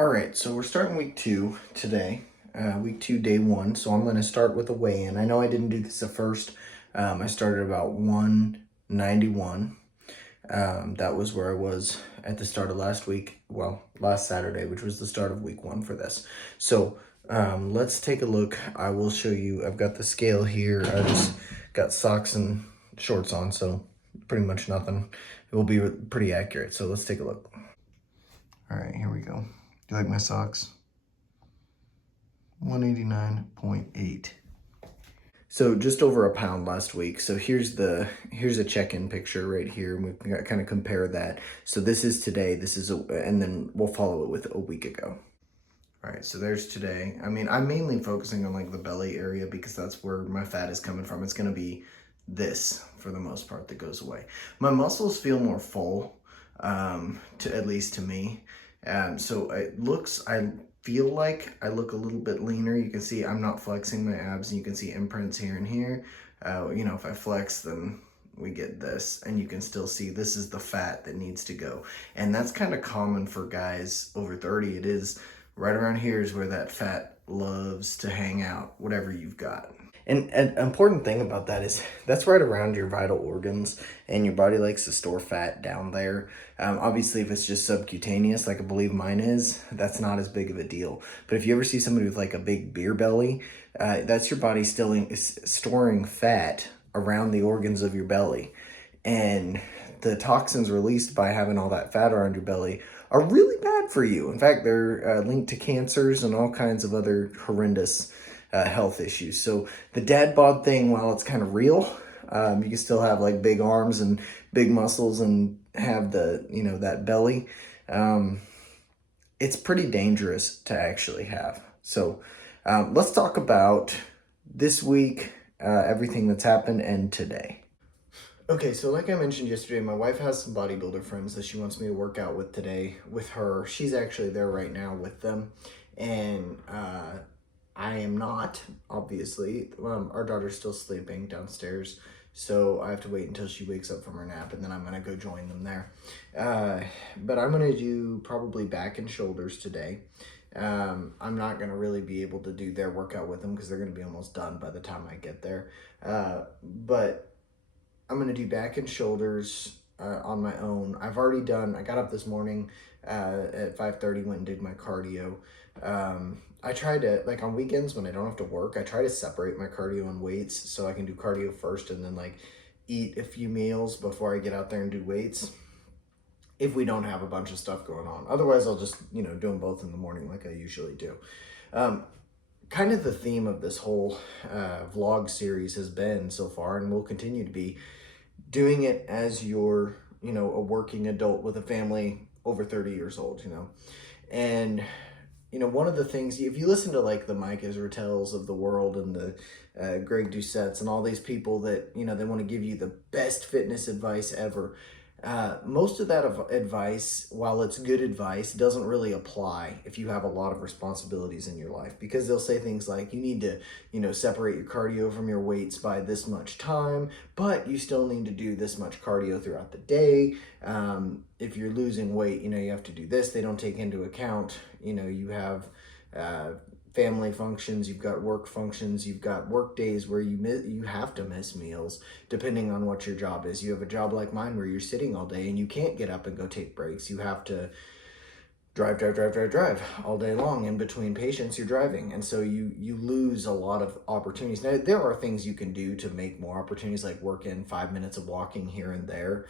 All right, so we're starting week 2 today, week 2, day 1. So I'm going to start with a weigh-in. I know I didn't do this at first. I started about 191. That was where I was at the start of last week. Well, last Saturday, which was the start of week 1 for this. So let's take a look. I will show you. I've got the scale here. I just got socks and shorts on, so pretty much nothing. It will be pretty accurate. So let's take a look. All right, here we go. Do you like my socks? 189.8. So just over a pound last week. So here's a check-in picture right here. We can kind of compare that. So this is today. And then we'll follow it with a week ago. All right, so there's today. I mean, I'm mainly focusing on like the belly area because that's where my fat is coming from. It's gonna be this for the most part that goes away. My muscles feel more full, at least to me. So I feel like I look a little bit leaner. You can see I'm not flexing my abs, and you can see imprints here and here. If I flex, then we get this, and you can still see this is the fat that needs to go. And that's kind of common for guys over 30. It is right around here is where that fat loves to hang out, whatever you've got. And an important thing about that is that's right around your vital organs, and your body likes to store fat down there. Obviously, if it's just subcutaneous, like I believe mine is, that's not as big of a deal. But if you ever see somebody with like a big beer belly, that's your body still storing fat around the organs of your belly. And the toxins released by having all that fat around your belly are really bad for you. In fact, they're linked to cancers and all kinds of other horrendous health issues. So the dad bod thing, while it's kind of real, you can still have like big arms and big muscles and have that belly. It's pretty dangerous to actually have. So let's talk about this week, everything that's happened, and today. Okay, so like I mentioned yesterday, my wife has some bodybuilder friends that she wants me to work out with today with her. She's actually there right now with them. And I am not, obviously. Our daughter's still sleeping downstairs, so I have to wait until she wakes up from her nap, and then I'm going to go join them there. But I'm going to do probably back and shoulders today. I'm not going to really be able to do their workout with them because they're going to be almost done by the time I get there. But I'm going to do back and shoulders on my own. I got up this morning at 5:30, went and did my cardio. I try to, like on weekends when I don't have to work, I try to separate my cardio and weights so I can do cardio first and then like eat a few meals before I get out there and do weights if we don't have a bunch of stuff going on. Otherwise, I'll just, do them both in the morning like I usually do. Kind of the theme of this whole vlog series has been so far, and will continue to be, doing it as you're, a working adult with a family over 30 years old, And, one of the things, if you listen to like the Mike Israetels of the world and the Greg Doucette's and all these people that, they want to give you the best fitness advice ever, most of that advice, while it's good advice, doesn't really apply if you have a lot of responsibilities in your life, because they'll say things like you need to, separate your cardio from your weights by this much time, but you still need to do this much cardio throughout the day. If you're losing weight, you have to do this. They don't take into account, you have family functions, you've got work functions, you've got work days where you have to miss meals depending on what your job is. You have a job like mine where you're sitting all day and you can't get up and go take breaks. You have to drive all day long. In between patients, you're driving, and so you lose a lot of opportunities. Now there are things you can do to make more opportunities, like work in 5 minutes of walking here and there,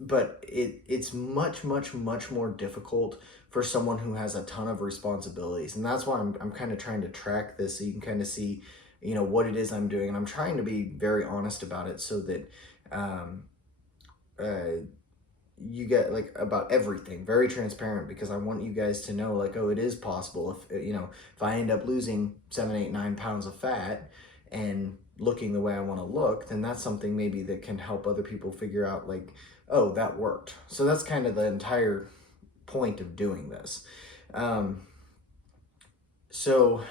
but it's much more difficult for someone who has a ton of responsibilities. And that's why I'm kind of trying to track this so you can kind of see what it is I'm doing, and I'm trying to be very honest about it so that you get like about everything, very transparent, because I want you guys to know like, oh, it is possible. If I end up losing 7, 8, 9 pounds of fat and looking the way I want to look, then that's something maybe that can help other people figure out like, oh, that worked. So that's kind of the entire point of doing this. So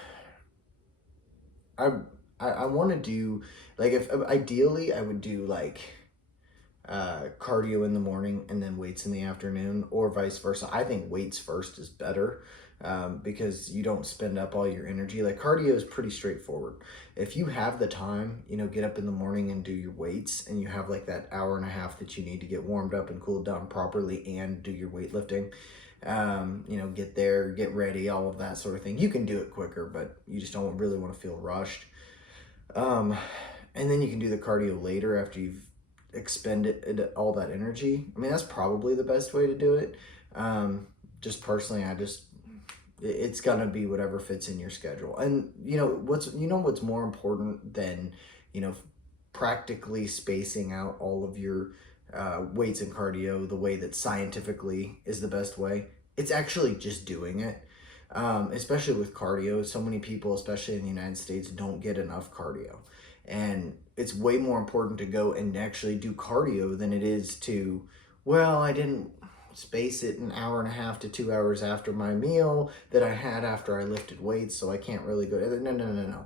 I want to do, like, if ideally I would do like cardio in the morning and then weights in the afternoon, or vice versa. I think weights first is better, because you don't spend up all your energy. Like cardio is pretty straightforward. If you have the time, get up in the morning and do your weights, and you have like that hour and a half that you need to get warmed up and cooled down properly and do your weightlifting, get there, get ready, all of that sort of thing. You can do it quicker, but you just don't really want to feel rushed. And then you can do the cardio later after you've expended all that energy. I mean, that's probably the best way to do it. Just personally, it's gonna be whatever fits in your schedule. And what's more important than practically spacing out all of your weights and cardio the way that scientifically is the best way? It's actually just doing it. Especially with cardio, so many people, especially in the United States, don't get enough cardio. And it's way more important to go and actually do cardio than it is to, well, I didn't space it an hour and a half to 2 hours after my meal that I had after I lifted weights, so I can't really go. No.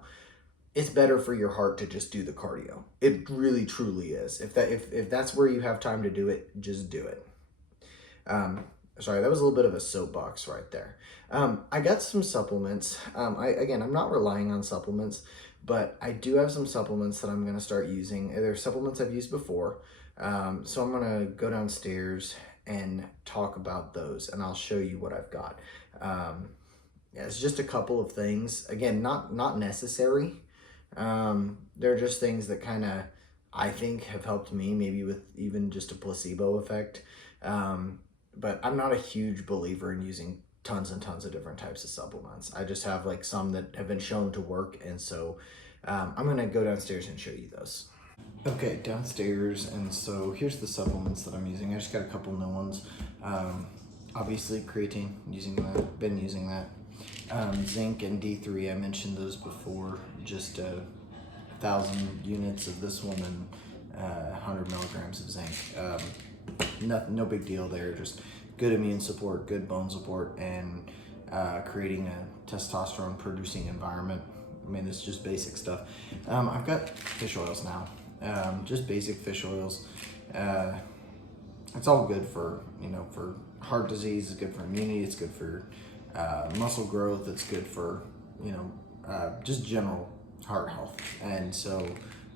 It's better for your heart to just do the cardio. It really, truly is. If that's where you have time to do it, just do it. Sorry, that was a little bit of a soapbox right there. I got some supplements. I'm not relying on supplements, but I do have some supplements that I'm going to start using. They're supplements I've used before. So I'm going to go downstairs and talk about those, and I'll show you what I've got. It's just a couple of things. Again, not necessary. They're just things that kind of, I think, have helped me, maybe with even just a placebo effect. But I'm not a huge believer in using tons and tons of different types of supplements. I just have like some that have been shown to work, and so I'm gonna go downstairs and show you those. Okay, downstairs, and so here's the supplements that I'm using. I just got a couple new ones. Obviously creatine, been using that. Zinc and D3, I mentioned those before. Just 1,000 units of this one and 100 milligrams of zinc. No big deal there, just good immune support, good bone support, and creating a testosterone producing environment. I mean, it's just basic stuff. I've got fish oils now, just basic fish oils. It's all good for heart disease, it's good for immunity, it's good for muscle growth, it's good for just general heart health. And so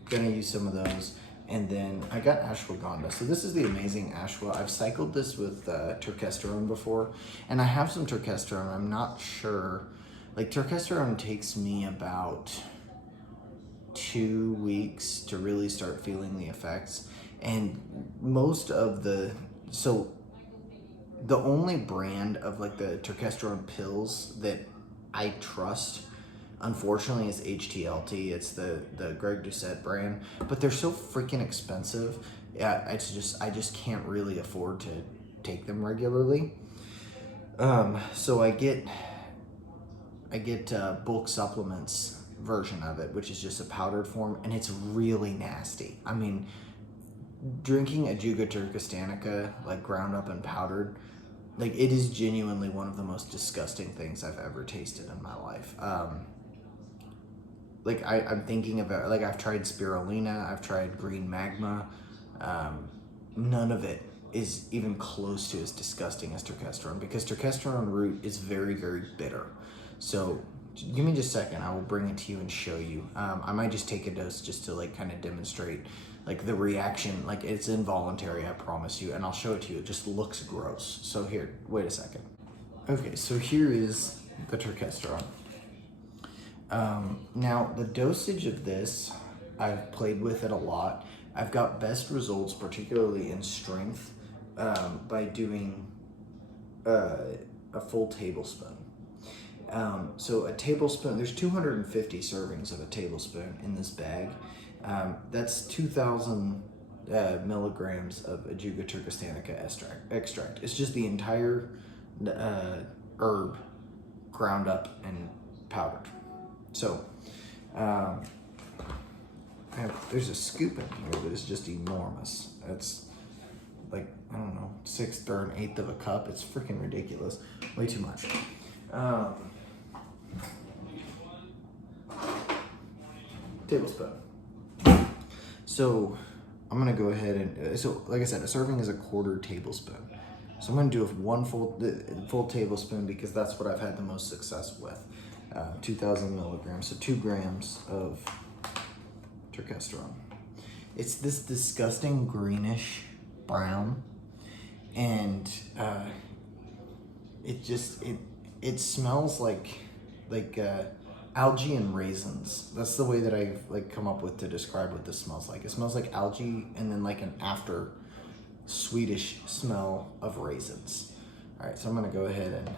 gonna use some of those. And then I got ashwagandha. So this is the amazing ashwa. I've cycled this with turkesterone before, and I have some turkesterone. I'm not sure. Like, turkesterone takes me about 2 weeks to really start feeling the effects. And the only brand of like the turkesterone pills that I trust, unfortunately, is HTLT. It's the Greg Doucette brand, but they're so freaking expensive. Yeah, I just can't really afford to take them regularly. So I get bulk supplements version of it, which is just a powdered form, and it's really nasty. I mean, drinking Ajuga turkestanica, like ground up and powdered, like, it is genuinely one of the most disgusting things I've ever tasted in my life. I'm thinking about, like, I've tried spirulina, I've tried green magma. None of it is even close to as disgusting as turkesterone, because turkesterone root is very, very bitter. So give me just a second, I will bring it to you and show you. I might just take a dose just to like kind of demonstrate like the reaction. Like, it's involuntary, I promise you, and I'll show it to you. It just looks gross. So here, wait a second. Okay, so here is the turkesterone. Now the dosage of this, I've played with it a lot. I've got best results, particularly in strength, by doing a full tablespoon. So a tablespoon, there's 250 servings of a tablespoon in this bag. That's 2,000 milligrams of Ajuga turkestanica extract. It's just the entire herb ground up and powdered. So there's a scoop in here that is just enormous. It's like, I don't know, 1/6 or 1/8 of a cup. It's freaking ridiculous. Way too much. Tablespoon. So I'm gonna go ahead and, so like I said, a serving is a quarter tablespoon. So I'm gonna do one full tablespoon because that's what I've had the most success with. 2,000 milligrams, so 2 grams of turkesterone. It's this disgusting greenish brown, and it smells like algae and raisins. That's the way that I've like come up with to describe what this smells like. It smells like algae and then like an after sweetish smell of raisins. All right, so I'm gonna go ahead and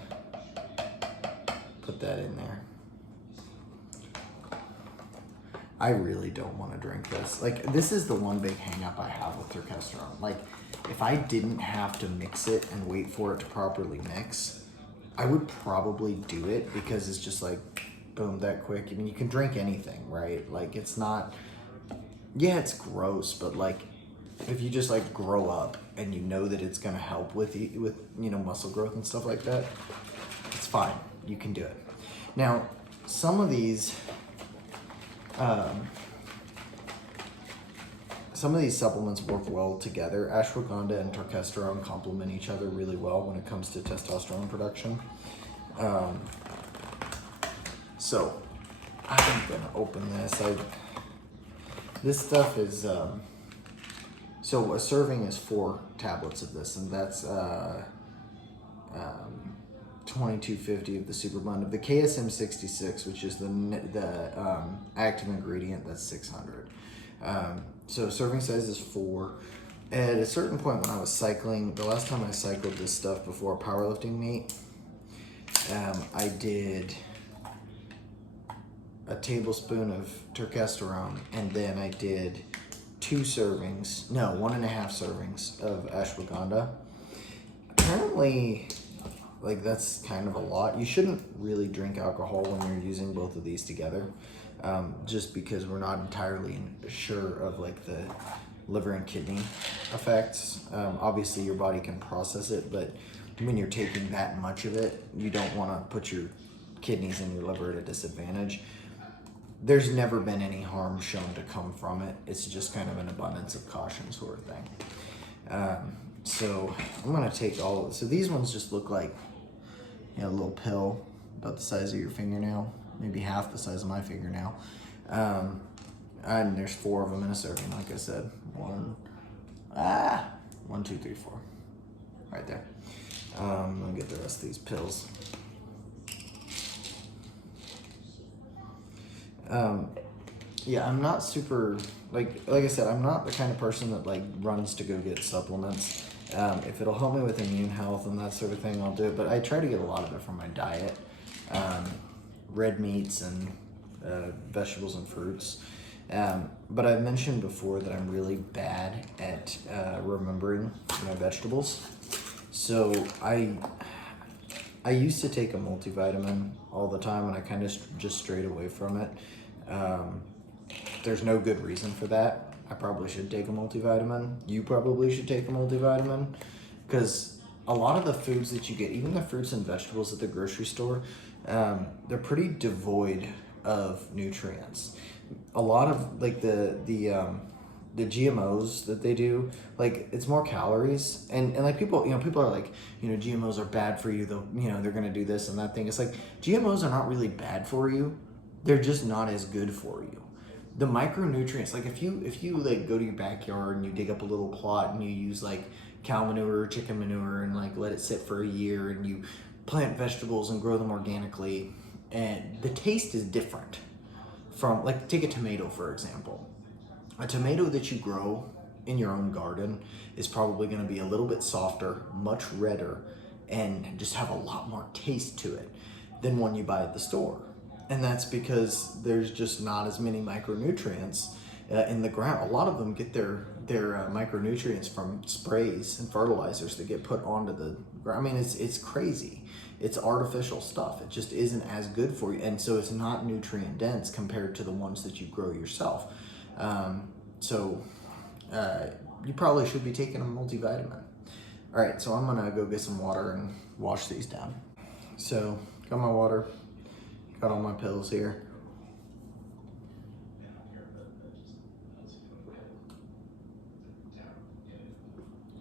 put that in there. I really don't want to drink this. Like, this is the one big hang up I have with turkesterone. Like, if I didn't have to mix it and wait for it to properly mix, I would probably do it because it's just like, boom, that quick. I mean, you can drink anything, right? Like, it's not, yeah, it's gross, but like, if you just like grow up and you know that it's gonna help with muscle growth and stuff like that, it's fine. You can do it. Now, some of these supplements work well together. Ashwagandha and turkesterone complement each other really well when it comes to testosterone production. So I'm gonna open this. This stuff is, so a serving is 4 tablets of this, and that's 2250 of the super blend. Of the KSM 66, which is the active ingredient, that's 600. So serving size is 4. At a certain point when I was cycling, the last time I cycled this stuff before a powerlifting meet, I did a tablespoon of turkesterone, and then I did 1.5 servings of ashwagandha. Apparently, like, that's kind of a lot. You shouldn't really drink alcohol when you're using both of these together, just because we're not entirely sure of like the liver and kidney effects. Obviously your body can process it, but when you're taking that much of it, you don't want to put your kidneys and your liver at a disadvantage. There's never been any harm shown to come from it. It's just kind of an abundance of caution sort of thing. So I'm gonna take so these ones just look like, a little pill about the size of your fingernail, maybe half the size of my fingernail. And there's 4 of them in a serving, like I said. 1, 2, 3, 4, right there. I'm gonna get the rest of these pills. Yeah, I'm not super, like I said, I'm not the kind of person that like runs to go get supplements. If it'll help me with immune health and that sort of thing, I'll do it. But I try to get a lot of it from my diet. Red meats and vegetables and fruits. But I've mentioned before that I'm really bad at remembering my vegetables. So I used to take a multivitamin all the time, and I kind of just strayed away from it. There's no good reason for that. I probably should take a multivitamin. You probably should take a multivitamin, because a lot of the foods that you get, even the fruits and vegetables at the grocery store, they're pretty devoid of nutrients. A lot of like the GMOs that they do, like, it's more calories, and like people are like, GMOs are bad for you, they're gonna do this and that thing. It's like, GMOs are not really bad for you, they're just not as good for you. The micronutrients, like if you like go to your backyard and you dig up a little plot and you use like cow manure or chicken manure and like let it sit for a year, and you plant vegetables and grow them organically, and the taste is different from, like, take a tomato for example. A tomato that you grow in your own garden is probably going to be a little bit softer, much redder, and just have a lot more taste to it than one you buy at the store. And that's because there's just not as many micronutrients in the ground. A lot of them get their micronutrients from sprays and fertilizers that get put onto the ground. I mean, it's crazy. It's artificial stuff. It just isn't as good for you. And so it's not nutrient dense compared to the ones that you grow yourself. So you probably should be taking a multivitamin. All right, so I'm gonna go get some water and wash these down. So got my water, got all my pills here.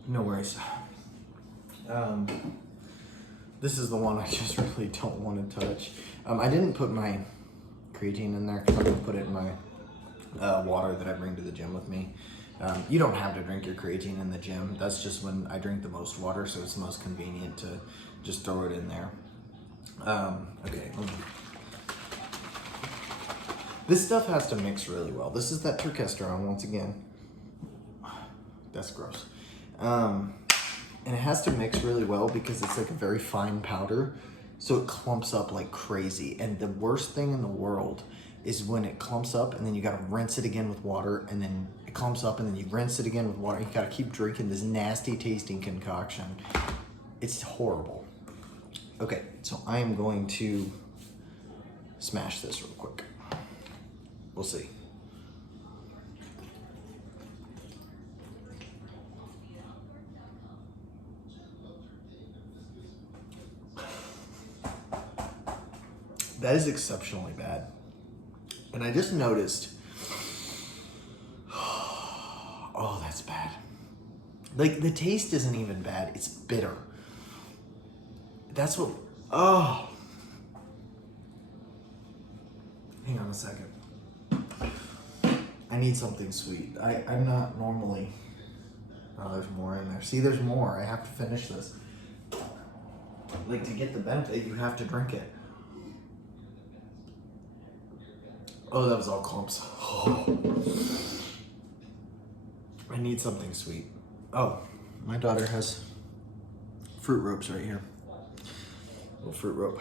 No worries. This is the one I just really don't want to touch. I didn't put my creatine in there because I'm going to put it in my water that I bring to the gym with me. You don't have to drink your creatine in the gym. That's just when I drink the most water, so it's most convenient to just throw it in there. Okay. This stuff has to mix really well. This is that turkesterone once again. That's gross. And it has to mix really well because it's like a very fine powder, so it clumps up like crazy. And the worst thing in the world is when it clumps up and then you gotta rinse it again with water, and then it clumps up and then you rinse it again with water. You gotta keep drinking this nasty tasting concoction. It's horrible. Okay, so I am going to smash this real quick. We'll see. That is exceptionally bad. And I just noticed, oh, that's bad. Like, the taste isn't even bad, it's bitter. That's what, oh. Hang on a second. I need something sweet. I'm not normally, oh, there's more in there. See, there's more, I have to finish this. Like, to get the benefit, you have to drink it. Oh, that was all clumps. Oh. I need something sweet. Oh, my daughter has Fruit Ropes right here. Little Fruit Rope.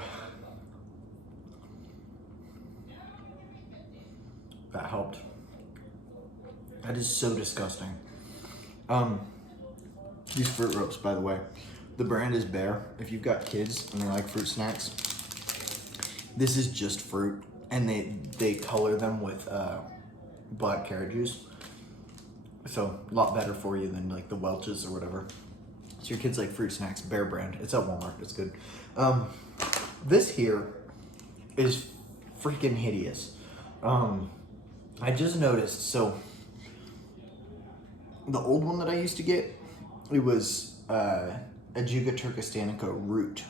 That helped. That is so disgusting. These Fruit Ropes, by the way, the brand is Bear. If you've got kids and they like fruit snacks, this is just fruit. And they color them with black carrot juice. So a lot better for you than like the Welch's or whatever. So your kids like fruit snacks, Bear brand. It's at Walmart, it's good. This here is freaking hideous. I just noticed, so the old one that I used to get, it was Ajuga turkestanica root.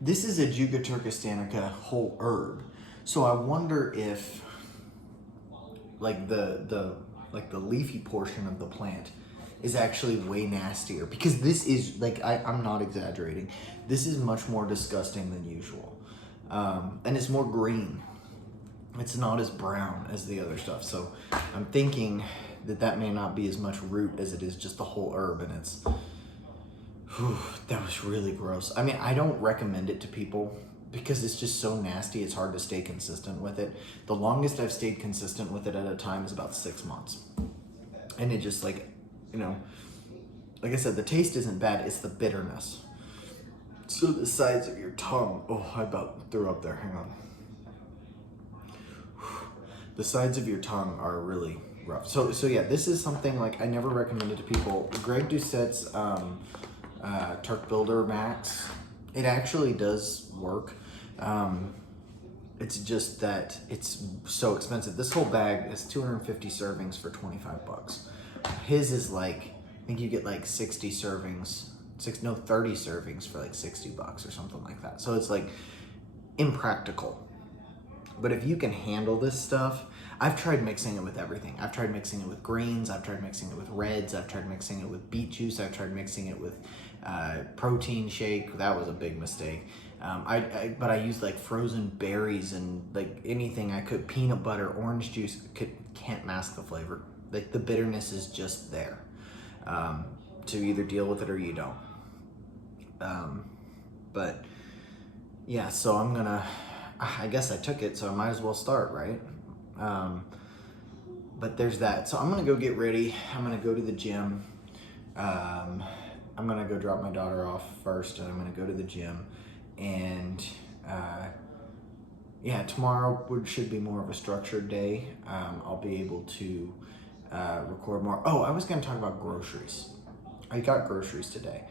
This is Ajuga turkestanica whole herb. So I wonder if like the leafy portion of the plant is actually way nastier, because this is like, I'm not exaggerating. This is much more disgusting than usual. And it's more green. It's not as brown as the other stuff. So I'm thinking that may not be as much root as it is just the whole herb, and it's, whew, that was really gross. I mean, I don't recommend it to people because it's just so nasty. It's hard to stay consistent with it. The longest I've stayed consistent with it at a time is about 6 months. And it just, like, you know, like I said, the taste isn't bad, it's the bitterness. So the sides of your tongue, oh, I about threw up there, hang on. The sides of your tongue are really rough. So yeah, this is something like I never recommend it to people. Greg Doucette's Turk Builder Max, it actually does work. It's just that it's so expensive. This whole bag is 250 servings for 25 bucks. His is like, I think you get like 60 servings, 30 servings for like 60 bucks or something like that. So it's like impractical. But if you can handle this stuff, I've tried mixing it with everything. I've tried mixing it with greens, I've tried mixing it with reds, I've tried mixing it with beet juice, I've tried mixing it with protein shake. That was a big mistake. But I used like frozen berries and like anything I could, peanut butter, orange juice, can't mask the flavor. Like the bitterness is just there to either deal with it or you don't. But yeah, so I'm gonna, I guess I took it, so I might as well start, right? But there's that. So I'm gonna go get ready. I'm gonna go to the gym. I'm gonna go drop my daughter off first, and I'm gonna go to the gym. And yeah, tomorrow should be more of a structured day. I'll be able to record more. Oh, I was gonna talk about groceries. I got groceries today.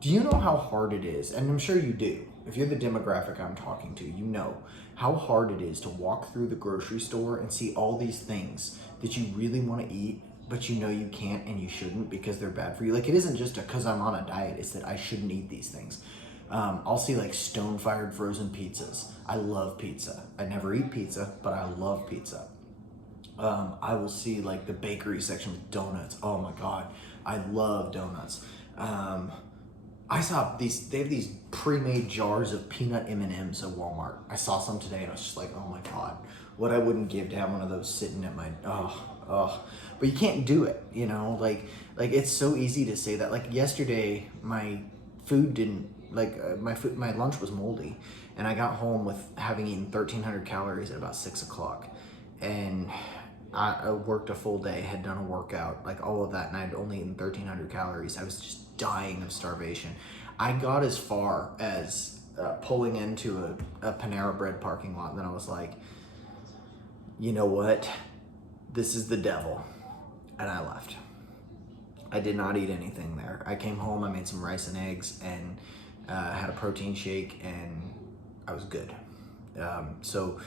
Do you know how hard it is? And I'm sure you do. If you're the demographic I'm talking to, you know how hard it is to walk through the grocery store and see all these things that you really want to eat, but you know you can't and you shouldn't because they're bad for you. Like, it isn't just because I'm on a diet, it's that I shouldn't eat these things. I'll see like stone-fired frozen pizzas. I love pizza. I never eat pizza, but I love pizza. I will see like the bakery section with donuts. Oh my God, I love donuts. I saw they have these pre-made jars of peanut M&Ms at Walmart. I saw some today and I was just like, oh my God, what I wouldn't give to have one of those sitting at my, but you can't do it, you know, like it's so easy to say that. Like yesterday, my food didn't, my lunch was moldy, and I got home with having eaten 1,300 calories at about 6 o'clock, and I worked a full day, had done a workout, like all of that, and I'd only eaten 1,300 calories. I was just dying of starvation. I got as far as pulling into a Panera Bread parking lot, and then I was like, you know what? This is the devil. And I left. I did not eat anything there. I came home, I made some rice and eggs, and had a protein shake, and I was good. So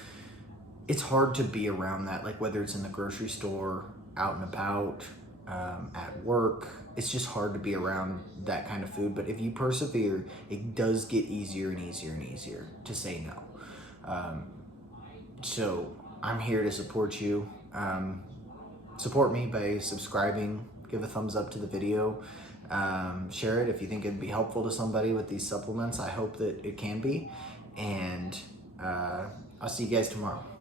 it's hard to be around that, like whether it's in the grocery store, out and about, at work. It's just hard to be around that kind of food. But if you persevere, it does get easier and easier and easier to say no. So I'm here to support you. Support me by subscribing, give a thumbs up to the video, share it if you think it'd be helpful to somebody with these supplements. I hope that it can be, and I'll see you guys tomorrow.